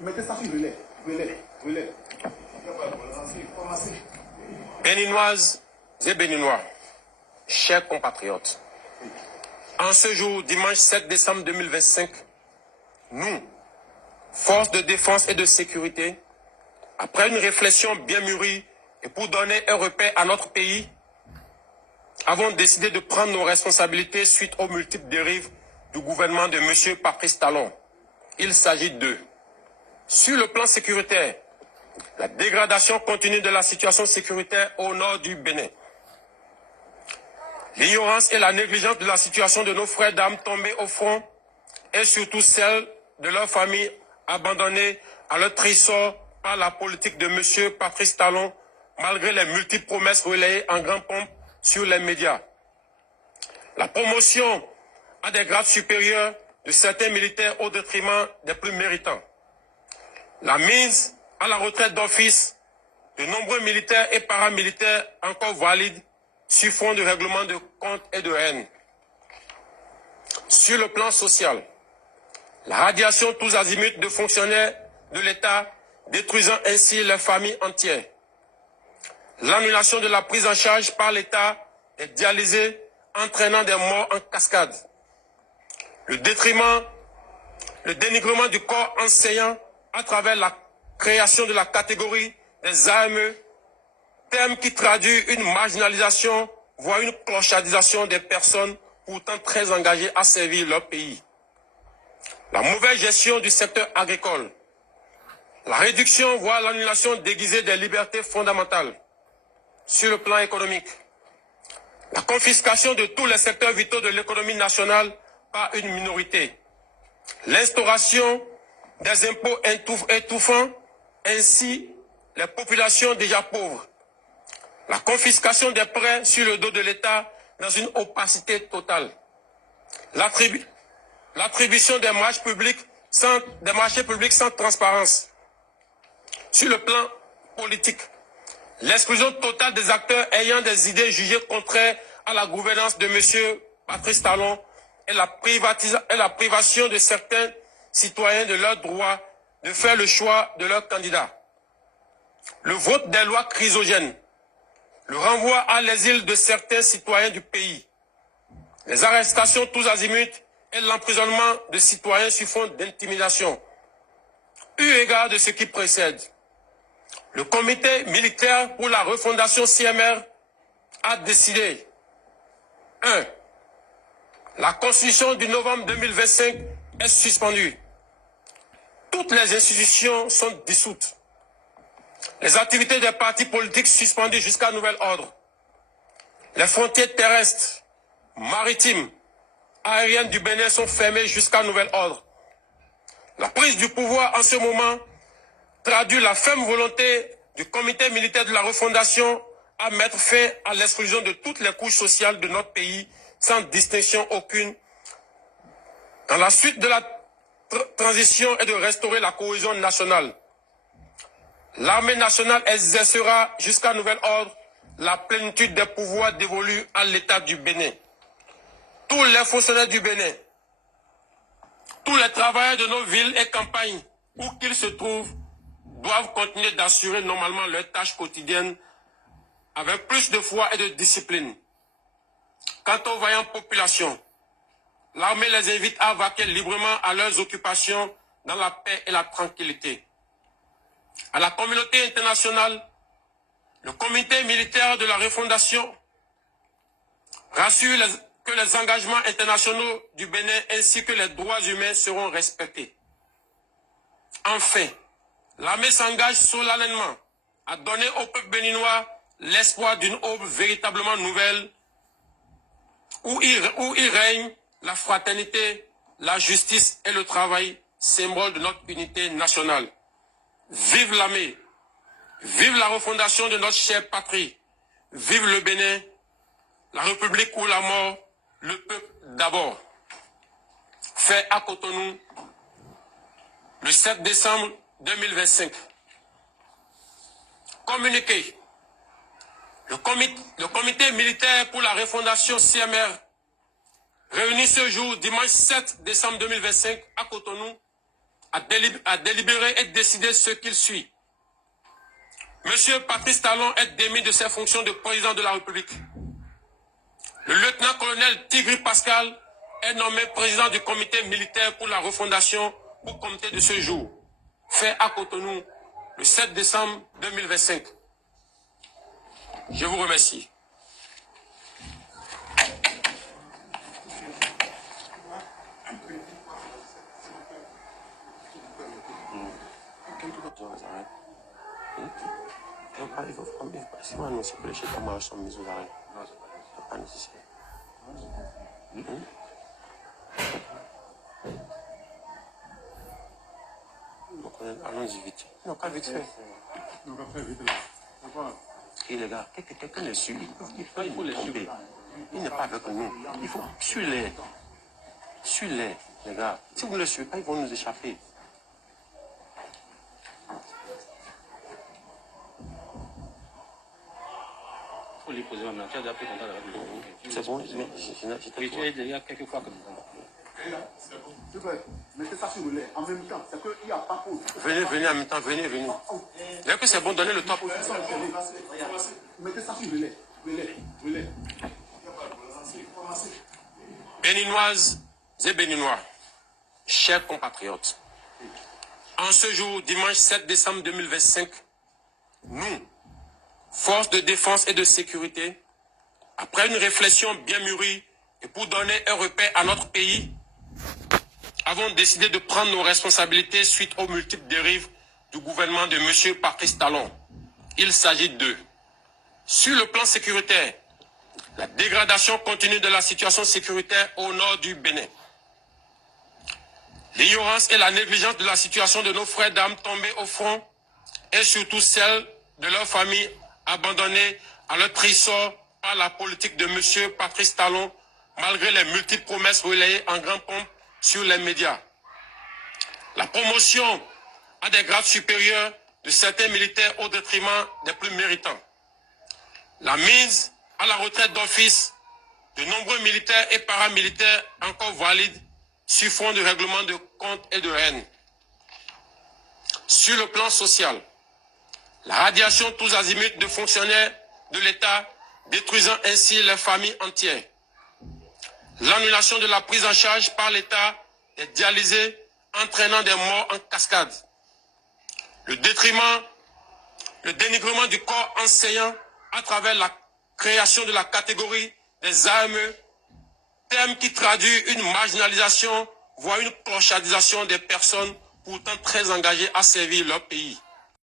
Mettez ça sur relais. Relais. Béninoises et Béninois, chers compatriotes, en ce jour, dimanche 7 décembre 2025, nous, forces de défense et de sécurité, après une réflexion bien mûrie et pour donner un repère à notre pays, avons décidé de prendre nos responsabilités suite aux multiples dérives du gouvernement de M. Patrice Talon. Il s'agit de, sur le plan sécuritaire, la dégradation continue de la situation sécuritaire au nord du Bénin. L'ignorance et la négligence de la situation de nos frères d'armes tombés au front et surtout celle de leurs familles abandonnées à leur triste sort par la politique de M. Patrice Talon, malgré les multiples promesses relayées en grande pompe sur les médias. La promotion à des grades supérieurs de certains militaires au détriment des plus méritants. La mise à la retraite d'office de nombreux militaires et paramilitaires encore valides sur fond de règlement de comptes et de haine. Sur le plan social, la radiation tous azimuts de fonctionnaires de l'État, détruisant ainsi les familles entières. L'annulation de la prise en charge par l'État des dialysés, entraînant des morts en cascade. Le dénigrement du corps enseignant à travers la création de la catégorie des AME, terme qui traduit une marginalisation, voire une clochardisation des personnes pourtant très engagées à servir leur pays. La mauvaise gestion du secteur agricole. La réduction, voire l'annulation déguisée des libertés fondamentales. Sur le plan économique, la confiscation de tous les secteurs vitaux de l'économie nationale par une minorité. L'instauration des impôts étouffants, ainsi les populations déjà pauvres. La confiscation des prêts sur le dos de l'État dans une opacité totale. L'attribution des marchés publics sans transparence. Sur le plan politique, l'exclusion totale des acteurs ayant des idées jugées contraires à la gouvernance de M. Patrice Talon et la privation de certains citoyens de leur droit de faire le choix de leur candidat. Le vote des lois chrysogènes, le renvoi à l'exil de certains citoyens du pays, les arrestations tous azimuts et l'emprisonnement de citoyens sur fond d'intimidation. Eu égard de ce qui précède, le comité militaire pour la refondation CMR a décidé 1. La constitution du novembre 2025 est suspendue. Toutes les institutions sont dissoutes. Les activités des partis politiques suspendues jusqu'à nouvel ordre. Les frontières terrestres, maritimes, aériennes du Bénin sont fermées jusqu'à nouvel ordre. La prise du pouvoir en ce moment traduit la ferme volonté du comité militaire de la refondation à mettre fin à l'exclusion de toutes les couches sociales de notre pays sans distinction aucune dans la suite de la transition et de restaurer la cohésion nationale. L'armée nationale exercera jusqu'à nouvel ordre la plénitude des pouvoirs dévolus à l'État du Bénin. Tous les fonctionnaires du Bénin, tous les travailleurs de nos villes et campagnes, où qu'ils se trouvent, doivent continuer d'assurer normalement leurs tâches quotidiennes avec plus de foi et de discipline. Quant aux vaillantes populations, l'armée les invite à vaquer librement à leurs occupations dans la paix et la tranquillité. À la communauté internationale, le comité militaire de la refondation rassure que les engagements internationaux du Bénin ainsi que les droits humains seront respectés. Enfin, l'armée s'engage solennellement à donner au peuple béninois l'espoir d'une aube véritablement nouvelle où il règne la fraternité, la justice et le travail, symbole de notre unité nationale. Vive l'armée, vive la refondation de notre chère patrie, vive le Bénin, la République ou la mort, le peuple d'abord. Fait à Cotonou, le 7 décembre 2025. Communiqué. Le comité militaire pour la refondation CMR, réuni ce jour, dimanche 7 décembre 2025, à Cotonou, à délibérer et décider ce qu'il suit. Monsieur Patrice Talon est démis de ses fonctions de président de la République. Le lieutenant-colonel Tigri Pascal est nommé président du comité militaire pour la refondation pour comité de ce jour, fait à Cotonou le 7 décembre 2025. Je vous remercie. Si on annonce que les chefs d'état-major sont mis aux arrêts, c'est pas nécessaire. Donc allons-y vite. Non, pas vite fait. Non, pas très vite là. Et les gars, quelqu'un les suit. Il faut les suivre. Il n'est pas avec nous. Il faut suivre-les. Suivez-les, les gars. Si vous ne les suivez pas, ils vont nous échapper. Les poser maintenant. Tu as déjà pris contact avec le groupe. C'est bon, Oui, tu es déjà quelques fois comme ça. Mettez ça sur le lait. En même temps, c'est qu'il n'y a pas pause. Venez en même temps, venez. Dès que c'est bon, donnez le top. Mettez ça sur le lait. Le lait. Béninoises et Béninois, chers compatriotes, en ce jour, dimanche 7 décembre 2025, nous, forces de défense et de sécurité, après une réflexion bien mûrie et pour donner un repère à notre pays, avons décidé de prendre nos responsabilités suite aux multiples dérives du gouvernement de M. Patrice Talon. Il s'agit de, sur le plan sécuritaire, la dégradation continue de la situation sécuritaire au nord du Bénin. L'ignorance et la négligence de la situation de nos frères d'armes tombés au front et surtout celle de leurs familles abandonnées à leur triste sort par la politique de M. Patrice Talon, malgré les multiples promesses relayées en grande pompe sur les médias. La promotion à des grades supérieurs de certains militaires au détriment des plus méritants. La mise à la retraite d'office de nombreux militaires et paramilitaires encore valides sur fond de règlement de comptes et de haine. Sur le plan social, la radiation tous azimuts de fonctionnaires de l'État, détruisant ainsi les familles entières. L'annulation de la prise en charge par l'État des dialysés, entraînant des morts en cascade. Le dénigrement du corps enseignant à travers la création de la catégorie des AME, terme qui traduit une marginalisation, voire une clochardisation des personnes pourtant très engagées à servir leur pays.